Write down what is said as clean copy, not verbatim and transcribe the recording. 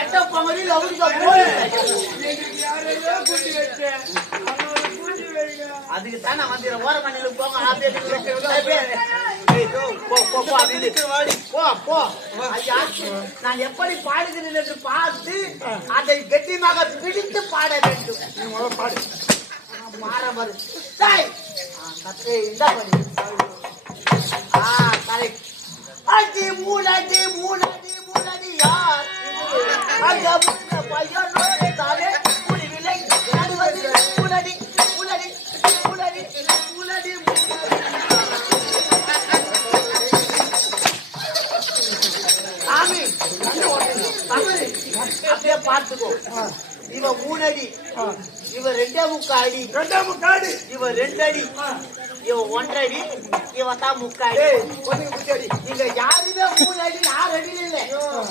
எட்ட பொங்கலில் அவருக்கு அதுக்கு தான் நான் வந்து ஓர மண்ணில் போங்க நான் எப்படி பாடுகிறேன் என்று பார்த்து அதை கெட்டியமாக பிடித்து பாட வேண்டும். பாடு மாற மறு அடி மூலடி மூலடி மூலடி யார் பையனோட தானே முடிவில்லை நடுவது மூலடி மூலடி மூலடி மூலடி சாமி அப்படியே பார்த்துக்கோ. இவன் 3 அடி, இவன் 2.25 அடி, இவன் 2 அடி, இவன் 1.5 அடி, இவன் தான் 3 அடி. நீங்க யாருமே 3 அடி 6 அடி இல்லை.